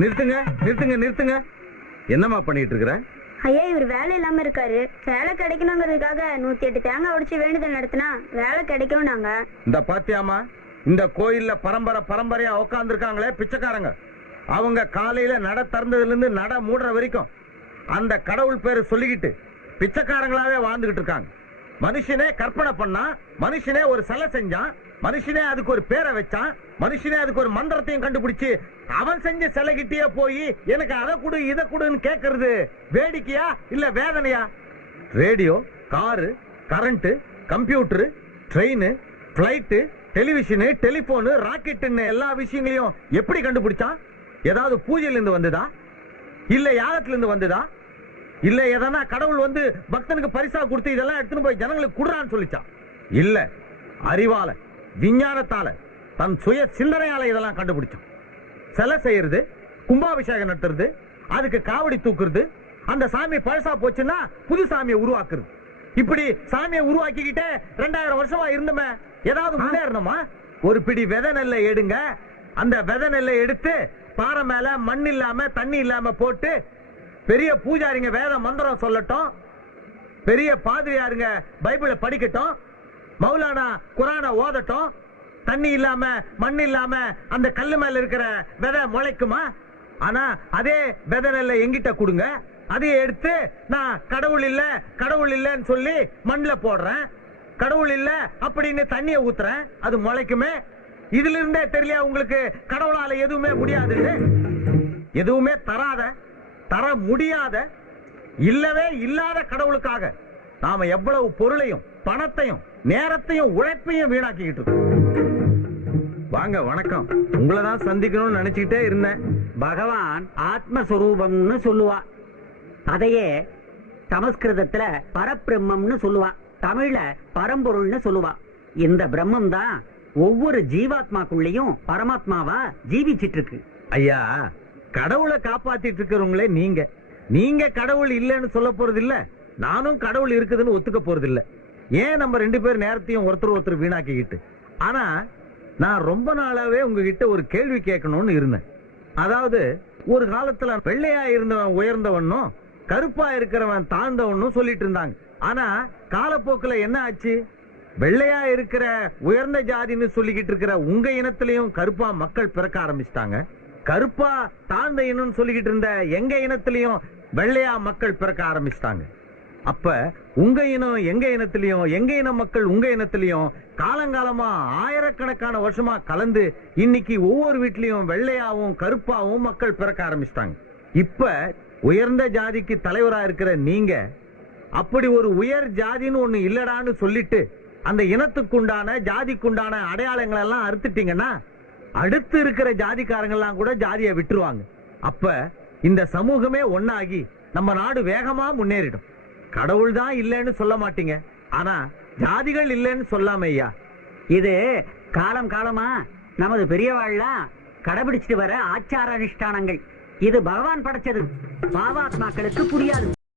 நிறுத்துங்க நிறுத்துங்க நிறுத்துங்க. என்னம்மா பண்ணிட்டு இருக்கிற? ஐயா, இவர் வேலை இல்லாம இருக்காரு. வேலை கிடைக்கணுங்கிறதுக்காக 108 தேங்காய் உடைச்சு வேண்டுதல் நடத்தினா வேலை கிடைக்கும். நாங்க இந்த பாத்தியாமா, இந்த கோயில்ல பரம்பரை பரம்பரையா உட்கார்ந்து இருக்காங்களே பிச்சைக்காரங்க, அவங்க காலையில நட திறந்ததுல இருந்து நட மூடுற வரைக்கும் அந்த கடவுள் பேரு சொல்லிக்கிட்டு பிச்சைக்காரங்களாவே வாழ்ந்துகிட்டு இருக்காங்க. மனுஷனே கற்பனை பண்ணா, மனுஷனே ஒரு சிலை செஞ்சான், மனுஷனே அதுக்கு ஒரு பேரை வச்சான், மனுஷனே அதுக்கு ஒரு மந்திரத்தையும் கண்டுபிடிச்சு அவன் செஞ்ச சிலைகிட்டே போய் எனக்கு அதை கொடு இதை கொடுன்னு கேட்கறது வேடிக்கையா இல்ல வேதனையா? Radio, car, current, computer, train, flight, television, telephone, ராக்கெட்டுன்னு எல்லா விஷயங்களையும் எப்படி கண்டுபிடிச்சான்? ஏதாவது பூஜையில இருந்து வந்ததா? இல்ல யாகத்துல இருந்து வந்ததா? இல்ல எதனா கடவுள் வந்து பக்தனுக்கு பரிசா கொடுத்து இதெல்லாம் எடுத்துன்னு போய் ஜனங்களுக்கு குடுறான்னு சொல்லிச்சான்? இல்ல, அறிவால விஞ்ஞானத்தால தன் சுய சிந்தனையால இதெல்லாம் கண்டுபிடிச்சான். சிலை செய்யறது, கும்பாபிஷேகம் நடத்துறது, அதுக்கு காவடி தூக்குறது, அந்த சாமி பழசா போச்சுன்னா புது சாமியை உருவாக்குறது. இப்படி சாமியை உருவாக்கிக்கிட்டே 2000 வருஷமா இருந்தமே, ஏதாவது முன்னேறணுமா? ஒரு பிடி விதை நெல்லை எடுங்க, அந்த விதை நெல்லை எடுத்து பாறை மேல மண் இல்லாம தண்ணி இல்லாம போட்டு பெரிய பூஜாரிங்க வேத மந்திரம் சொல்லட்டும், பெரிய பாதிரியாருங்க பைபிளை படிக்கட்டும், மௌலானா குரான ஓதட்டும், தண்ணி இல்லாம மண் இல்லாம அந்த கல்லு மேல இருக்கிற விதை முளைக்குமா? ஆனா அதே விதை நெல்லை எங்கிட்ட கொடுங்க, அதையே எடுத்து நான் கடவுள் இல்ல கடவுள் இல்லன்னு சொல்லி மண்ல போடுறேன், கடவுள் இல்ல அப்படின்னு தண்ணிய ஊத்துறேன், அது முளைக்குமே? இதுல இருந்தே தெரியல உங்களுக்கு கடவுளால எதுவுமே முடியாது. எதுவுமே தராத, தர முடியாத, இல்லவே இல்லாத கடவுளுக்காக நாம எவ்வளவு பொருளையும் பணத்தையும் நேரத்தையும் உழைப்பையும் வீணாக்கிட்டு இருக்கோம். வாங்க, வணக்கம். உங்களை தான் சந்திக்கணும்னு நினைச்சுக்கிட்டே இருந்தேன். பகவான் ஆத்மஸ்வரூபம்னு சொல்லுவான். அதையே சமஸ்கிருதத்துல பரபிரம்மம்னு சொல்லுவான், தமிழ்ல பரம்பொருள்னு சொல்லுவான். இந்த பிரம்மம் தான் ஒவ்வொரு ஜீவாத்மாக்குள்ளேயும் பரமாத்மாவா ஜீவிச்சிட்டு இருக்கு. ஐயா, கடவுளை காப்பாத்திட்டு இருக்கிறவங்களே நீங்க. நீங்க கடவுள் இல்லைன்னு சொல்ல போறது இல்ல, நானும் கடவுள் இருக்குதுன்னு ஒத்துக்க போறது இல்ல. ஏன் நம்ம 2 பேர் நேரத்தையும் ஒருத்தர் ஒருத்தர் வீணாக்கிக்கிட்டு? ஆனா நான் ரொம்ப நாளாவே உங்ககிட்ட ஒரு கேள்வி கேட்கணும்னு இருந்தேன். அதாவது, ஒரு காலத்துல வெள்ளையா இருந்தவன் உயர்ந்தவனும் கருப்பா இருக்கிறவன் தாழ்ந்தவனும் சொல்லிட்டு இருந்தாங்க. ஆனா காலப்போக்குல என்ன ஆச்சு? வெள்ளையா இருக்கிற உயர்ந்த ஜாதின்னு சொல்லிக்கிட்டு இருக்கிற உங்க இனத்திலையும் கருப்பா மக்கள் பிறக்க ஆரம்பிச்சிட்டாங்க. கருப்பா தாழ்ந்த இனம் சொல்லிக்கிட்டு இருந்த எங்க இனத்திலையும் வெள்ளையா மக்கள் பிறக்க ஆரம்பிச்சிட்டாங்க. அப்ப உங்க இனம் எங்க இனத்திலையும் எங்க இன மக்கள் உங்க இனத்திலையும் காலங்காலமா ஆயிரக்கணக்கான வருஷமா கலந்து இன்னைக்கு ஒவ்வொரு வீட்லயும் வெள்ளையாவும் கருப்பாவும் மக்கள் பிறக்க ஆரம்பிச்சிட்டாங்க. இப்ப உயர்ந்த ஜாதிக்கு தலைவரா இருக்கிற நீங்க அப்படி ஒரு உயர் ஜாதின்னு ஒண்ணு இல்லடான்னு சொல்லிட்டு அந்த இனத்துக்குண்டான ஜாதிக்குண்டான அடையாளங்கள் எல்லாம் அறுத்துட்டீங்கன்னா அடுத்து இருக்கிற ஜாதிக்காரங்க எல்லாம் கூட ஜாதியை விட்டுருவாங்க. அப்ப இந்த சமூகமே ஒன்னாகி நம்ம நாடு வேகமா முன்னேறிடும். கடவுள் தான் இல்லைன்னு சொல்ல மாட்டீங்க, ஆனா ஜாதிகள் இல்லைன்னு சொல்லாம ஐயா. இது காலம் காலமா நமது பெரியவாள்லாம் கடைபிடிச்சிட்டு வர ஆச்சார அனுஷ்டானங்கள். இது பகவான் படைச்சது, பாவாத்மாக்களுக்கு புரியாது.